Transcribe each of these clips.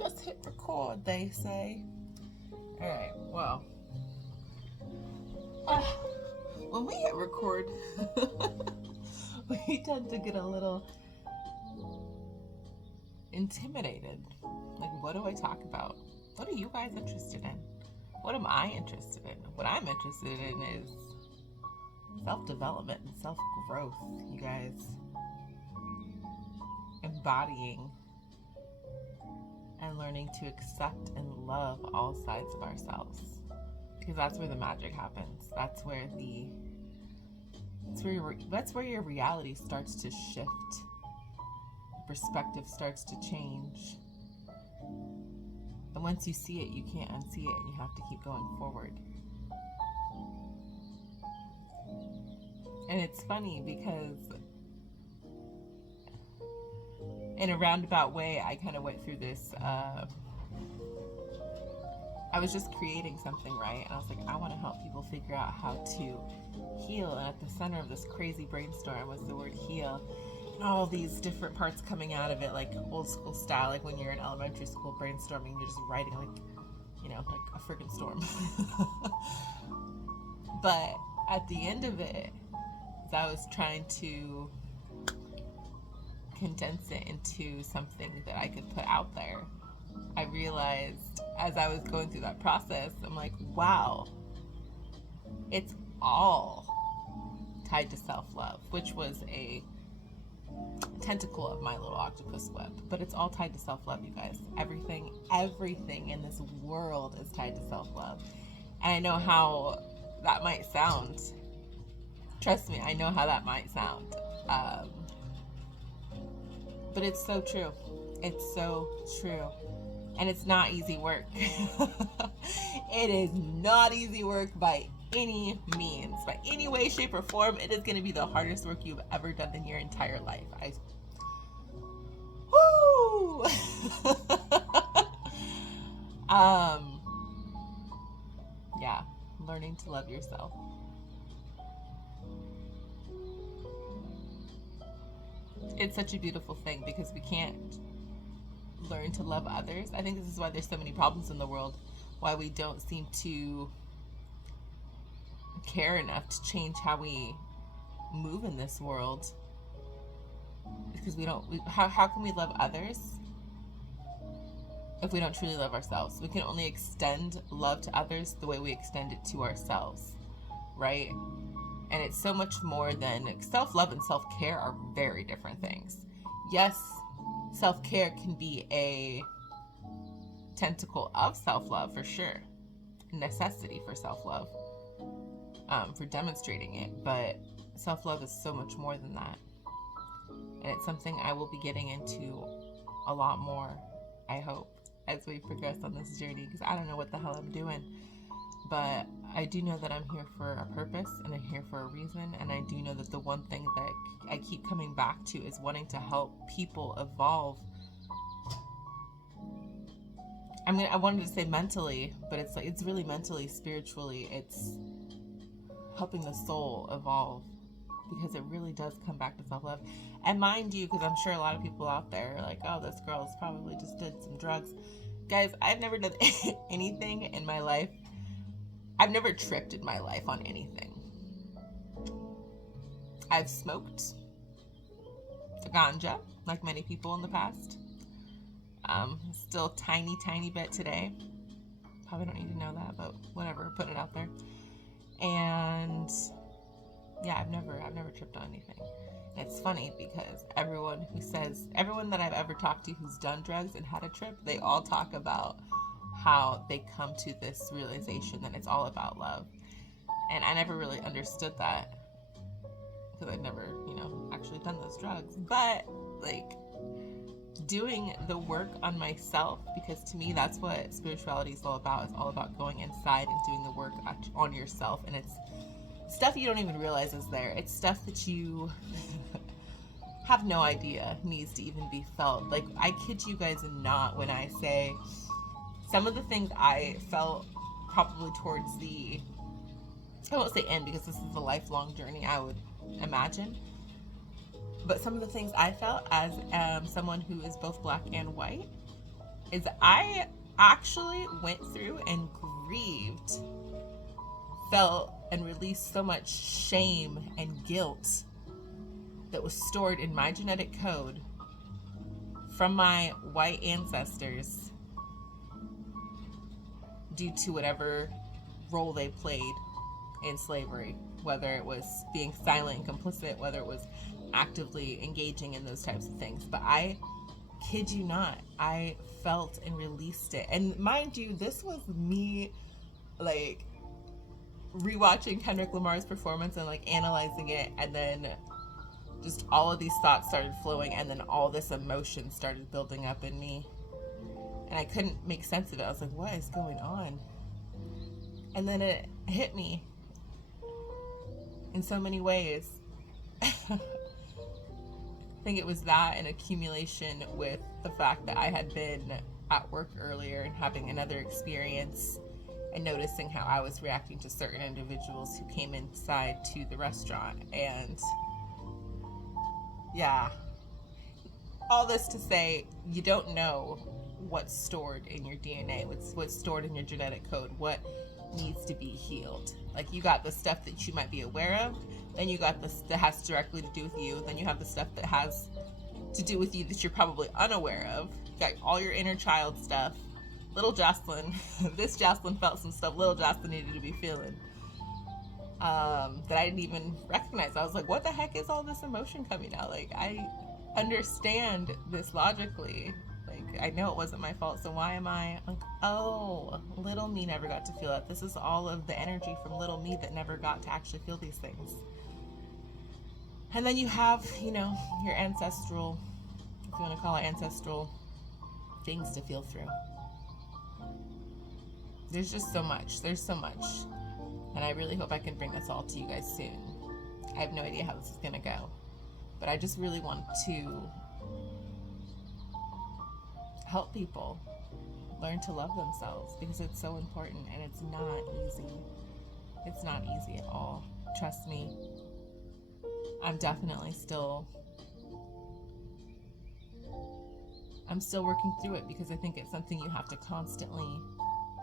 Just hit record, they say. Alright, well. When we hit record, we tend to get a little intimidated. Like, what do I talk about? What are you guys interested in? What am I interested in? What I'm interested in is self-development and self-growth, you guys. Embodying and learning to accept and love all sides of ourselves, because that's where the magic happens. That's where your reality starts to shift. Perspective starts to change, and once you see it, you can't unsee it, and you have to keep going forward. And it's funny because in a roundabout way, I kind of went through this. I was just creating something, right? And I was like, I want to help people figure out how to heal. And at the center of this crazy brainstorm was the word heal. And all these different parts coming out of it, like old school style, like when you're in elementary school brainstorming, you're just writing like a freaking storm. But at the end of it, as I was trying to condense it into something that I could put out there, I realized as I was going through that process, I'm like, wow, it's all tied to self-love, which was a tentacle of my little octopus web. But it's all tied to self-love, you guys. Everything in this world is tied to self-love. And I know how that might sound. Trust me, I know how that might sound. But it's so true. It's so true. And it's not easy work. It is not easy work by any means. By any way, shape, or form, it is going to be the hardest work you've ever done in your entire life. Woo! Yeah, learning to love yourself. It's such a beautiful thing because we can't learn to love others. I think this is why there's so many problems in the world, why we don't seem to care enough to change how we move in this world, because how can we love others if we don't truly love ourselves? We can only extend love to others the way we extend it to ourselves, right? And it's so much more than self-love and self-care are very different things. Yes, self-care can be a tentacle of self-love for sure, a necessity for self-love, for demonstrating it, but self-love is so much more than that. And it's something I will be getting into a lot more, I hope, as we progress on this journey, because I don't know what the hell I'm doing, but I do know that I'm here for a purpose and I'm here for a reason. And I do know that the one thing that I keep coming back to is wanting to help people evolve. I wanted to say mentally, but it's really mentally, spiritually. It's helping the soul evolve, because it really does come back to self-love. And mind you, because I'm sure a lot of people out there are like, oh, this girl's probably just did some drugs. Guys, I've never done anything in my life. I've never tripped in my life on anything. I've smoked ganja, like many people in the past. Still tiny bit today. Probably don't need to know that, but whatever, put it out there. And yeah, I've never tripped on anything. And it's funny because everyone that I've ever talked to who's done drugs and had a trip, they all talk about how they come to this realization that it's all about love. And I never really understood that because I'd never, actually done those drugs. But like doing the work on myself, because to me that's what spirituality is all about. It's all about going inside and doing the work on yourself. And it's stuff you don't even realize is there. It's stuff that you have no idea needs to even be felt. Like, I kid you guys not when I say some of the things I felt probably towards I won't say end, because this is a lifelong journey, I would imagine. But some of the things I felt as someone who is both black and white, is I actually went through and grieved, felt and released so much shame and guilt that was stored in my genetic code from my white ancestors due to whatever role they played in slavery, whether it was being silent and complicit, whether it was actively engaging in those types of things. But I kid you not, I felt and released it. And mind you, this was me like rewatching Kendrick Lamar's performance and like analyzing it, and then just all of these thoughts started flowing, and then all this emotion started building up in me, and I couldn't make sense of it. I was like, what is going on? And then it hit me in so many ways. I think it was that, an accumulation with the fact that I had been at work earlier and having another experience and noticing how I was reacting to certain individuals who came inside to the restaurant. And yeah, all this to say, you don't know what's stored in your DNA, what's stored in your genetic code, what needs to be healed. Like, you got the stuff that you might be aware of, then you got this that has directly to do with you, then you have the stuff that has to do with you that you're probably unaware of. You got all your inner child stuff. Little Jocelyn, this Jocelyn felt some stuff little Jocelyn needed to be feeling, that I didn't even recognize. I was like, what the heck is all this emotion coming out? Like, I understand this logically. Like, I know it wasn't my fault, so why am I like, oh, little me never got to feel it. This is all of the energy from little me that never got to actually feel these things. And then you have, you know, your ancestral, if you want to call it ancestral, things to feel through. There's just so much. There's so much. And I really hope I can bring this all to you guys soon. I have no idea how this is going to go. But I just really want to help people learn to love themselves, because it's so important, and it's not easy. It's not easy at all. Trust me. I'm definitely still working through it, because I think it's something you have to constantly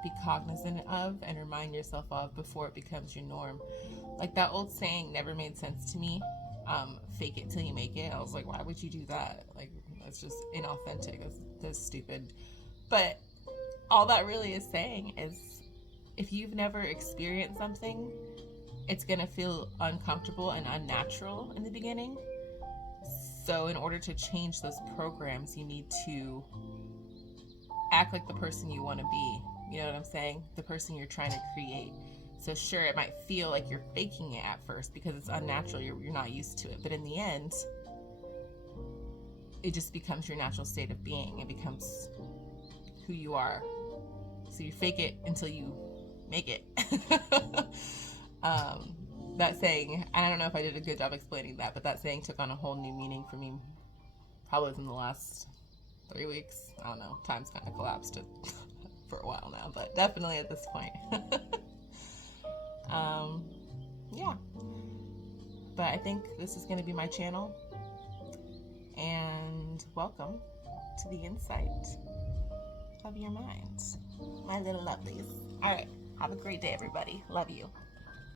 be cognizant of and remind yourself of before it becomes your norm. Like that old saying never made sense to me. Fake it till you make it. I was like, why would you do that? Like, that's just inauthentic. That's stupid. But all that really is saying is, if you've never experienced something, it's going to feel uncomfortable and unnatural in the beginning. So in order to change those programs, you need to act like the person you want to be. You know what I'm saying? The person you're trying to create. So sure, it might feel like you're faking it at first because it's unnatural. You're not used to it. But in the end, it just becomes your natural state of being. It becomes who you are. So you fake it until you make it. That saying, and I don't know if I did a good job explaining that, but that saying took on a whole new meaning for me probably within the last 3 weeks. I don't know. Time's kind of collapsed for a while now, but definitely at this point. Yeah. But I think this is going to be my channel. And welcome to the insight of your mind, my little lovelies. All right. Have a great day, everybody. Love you.